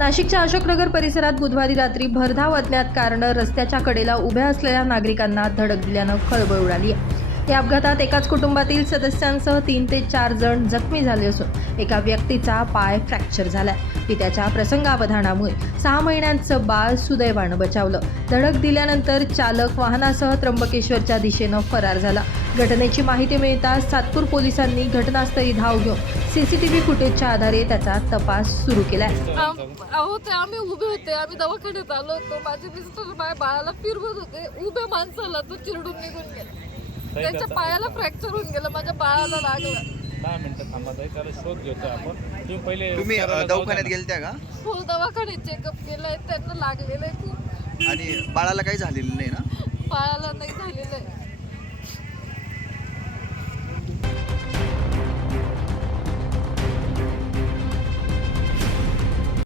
नाशिकच्या अशोकनगर परिसरात बुधवारी रात्री भरधाव अज्ञात कारनं रस्त्याच्या कडेला उभ्या असलेल्या नागरिकांना धडक दिल्यानं खळबळ उडाली आहे। या अपघातात एकाच कुटुंबातील सदस्यांसह 3 ते 4 जण जखमी झाले असून एका व्यक्तीचा पाय फ्रॅक्चर झालाय। पित्याच्या प्रसंगावधानामुळे 6 महिन्यांचं बाळ सुदैवानं बचावलं। धडक दिल्यानंतर चालक वाहनासह त्र्यंबकेश्वरच्या दिशेनं फरार झाला। घटनेची माहिती मिळताच सातपूर पोलिसांनी घटनास्थळी धाव घेऊन सीसीटीव्ही फुटेजच्या आधारे त्याचा तपास सुरू केलाय। आम्ही उभे होते, आम्ही दवाखान्यात आलो होतो। माझे मिस्टर माझ्या बाळाला फिरवत होते, उभ्या माणसाला तो चिरडून निघून गेला। त्यांच्या पायाला फ्रॅक्चर होऊन गेलं, माझ्या बाळाला लागलं। 10 मिनिटं थांबा ताई, त्याला शोध घेतो आपण। तुम्ही दवाखान्यात गेलत्या का? हो, दवाखान्यात चेकअप केलंय, त्यांना लागलेलं आहे खूप। आणि बाळाला काही झालेलं नाही ना? बाळाला नाही झालेलं आहे।